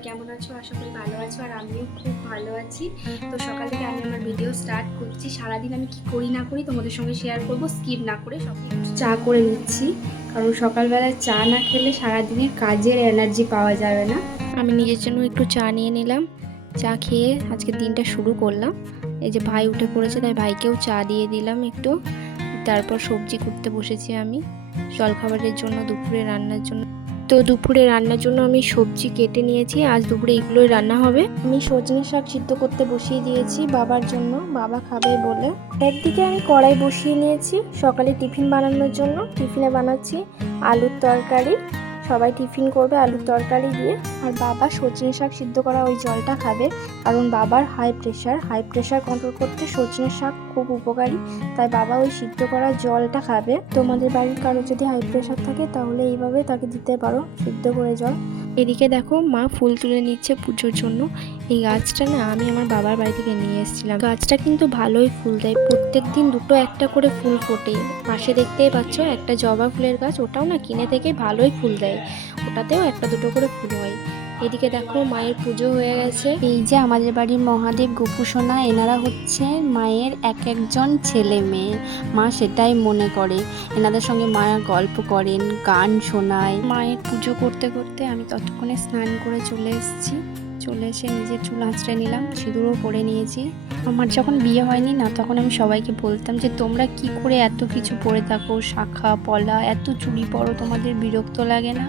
সবাই কেমন আছো? আশা করি ভালো আছো, আর আমিও খুব ভালো আছি। তো সকাল থেকে আমি আমার ভিডিও স্টার্ট করছি। সারাদিন আমি কি করি না করি তোমাদের সঙ্গে শেয়ার করব, স্কিপ না করে। সব চা করে নিচ্ছি, কারণ সকালবেলায় চা না খেলে সারাদিনের কাজের এনার্জি পাওয়া যাবে না। আমি নিজের জন্য একটু চা নিয়ে নিলাম, চা খেয়ে আজকে দিনটা শুরু করলাম। এই যে ভাই উঠে পড়েছে, তাই ভাইকেও চা দিয়ে দিলাম একটু। তারপর সবজি করতে বসেছি আমি জলখাবারের জন্য, দুপুরে রান্নার জন্য। তো দুপুরে রান্নার জন্য আমি সবজি কেটে নিয়েছি, আজ দুপুরে এগুলোই রান্না হবে। আমি সজনে শাক সিদ্ধ করতে বসিয়ে দিয়েছি বাবার জন্য, বাবা খাবে বলে। একদিকে আমি কড়াই বসিয়ে নিয়েছি সকালে টিফিন বানানোর জন্য। টিফিনে বানাচ্ছি আলুর তরকারি, সবাই টিফিন করবে আলুর তরকারি দিয়ে। আর বাবা সজনে শাক সিদ্ধ করা ওই জলটা খাবে, কারণ বাবার হাই প্রেশার কন্ট্রোল করতে সজনে শাক খুব উপকারী, তাই বাবা ওই সিদ্ধ করা জলটা খাবে। তোমাদের বাড়ির কারো যদি হাই প্রেশার থাকে তাহলে এইভাবে তাকে দিতে পারো, সিদ্ধ করে জল। এদিকে দেখো মা ফুল তুলে নিচ্ছে পুজোর জন্য। এই গাছটা না আমি আমার বাবার বাড়ি থেকে নিয়ে এসেছিলাম। গাছটা কিন্তু ভালোই ফুল দেয়, প্রত্যেক দিন দুটো একটা করে ফুল ফোটে। পাশে দেখতেই পাচ্ছ একটা জবা ফুলের গাছ, ওটাও না কিনে থেকে ভালোই ফুল দেয়, ওটাতেও একটা দুটো করে ফুল হয়। এদিকে দেখো মায়ের পুজো হয়ে গেছে। এই যে আমাদের বাড়ির মহাদেব গোপুসোনা, এনারা হচ্ছে মায়ের এক একজন ছেলে মেয়ে। মা সেটাই মনে করে, এনাদের সঙ্গে মায়ের গল্প করেন, গান শোনায়। মায়ের পুজো করতে করতে আমি ততক্ষণে স্নান করে চলে এসেছি। চলে এসে নিজের চুল আঁচড়ে নিলাম, সিঁদুরও পরে নিয়েছি। আমার যখন বিয়ে হয়নি না, তখন আমি সবাইকে বলতাম যে তোমরা কি করে এত কিছু পরে থাকো, শাখা পলা, এত চুড়ি পরো, তোমাদের বিরক্ত লাগে না?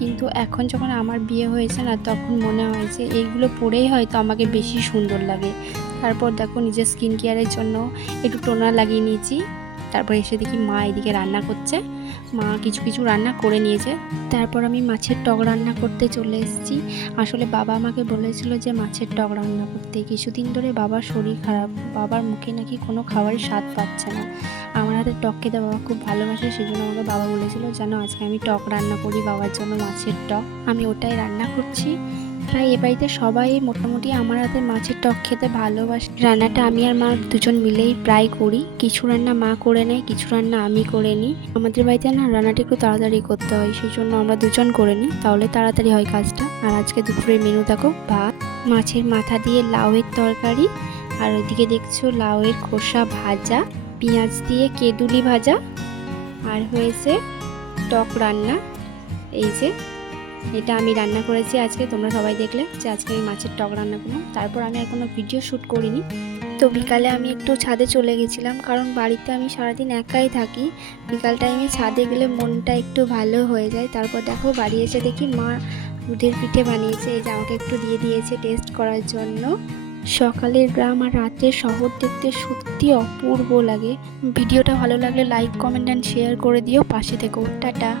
কিন্তু এখন যখন আমার বিয়ে হয়েছে না, তখন মনে হয় যে এইগুলো পরেই হয়তো আমাকে বেশি সুন্দর লাগে। তারপর দেখো নিজের স্কিন কেয়ারের জন্য একটু টোনার লাগিয়ে নিয়েছি। তারপর এসে দেখি মা এদিকে রান্না করছে, মা কিছু কিছু রান্না করে নিয়েছে। তারপর আমি মাছের টক রান্না করতে চলে এসেছি। আসলে বাবা আমাকে বলেছিল যে মাছের টক রান্না করতে। কিছুদিন ধরে বাবার শরীর খারাপ, বাবার মুখে নাকি কোনো খাবারের স্বাদ পাচ্ছে না। আমার হাতে টক খেতে বাবা খুব ভালোবাসে, সেই জন্য আমাকে বাবা বলেছিল যেন আজকে আমি টক রান্না করি বাবার জন্য, মাছের টক। আমি ওটাই রান্না করছি। তাই এ বাড়িতে সবাই মোটামুটি আমার হাতে মাছের টক খেতে ভালোবাসে। রান্নাটা আমি আর মা দুজন মিলেই প্রায় করি। কিছু রান্না মা করে নেয়, কিছু রান্না আমি করে নিই। আমাদের বাড়িতে না রান্নাটা একটু তাড়াতাড়ি করতে হয়, সেই জন্য আমরা দুজন করে নিই, তাহলে তাড়াতাড়ি হয় কাজটা। আর আজকে দুপুরের মেনু দেখো ভাত, মাছের মাথা দিয়ে লাউয়ের তরকারি, আর ওইদিকে দেখছো লাউয়ের খোসা ভাজা, পেঁয়াজ দিয়ে কেঁদুলি ভাজা, আর হয়েছে টক রান্না। এই যে এটা আমি রান্না করেছি আজকে, তোমরা সবাই দেখলে যে আজকে আমি মাছের টক রান্না করলাম। তারপর আমি আর কোনো ভিডিও শ্যুট করিনি। তো বিকালে আমি একটু ছাদে চলে গেছিলাম, কারণ বাড়িতে আমি সারাদিন একাই থাকি। বিকাল টাইমে ছাদে গেলে মনটা একটু ভালো হয়ে যায়। তারপর দেখো বাড়ি এসে দেখি মা দুধের পিঠে বানিয়েছে, এই যে আমাকে একটু দিয়ে দিয়েছে টেস্ট করার জন্য। সকালের গ্রাম আর রাতের শহর দেখতে সত্যি অপূর্ব লাগে। ভিডিওটা ভালো লাগলে লাইক, কমেন্ট অ্যান্ড শেয়ার করে দিও, পাশে থেকো। টাটা।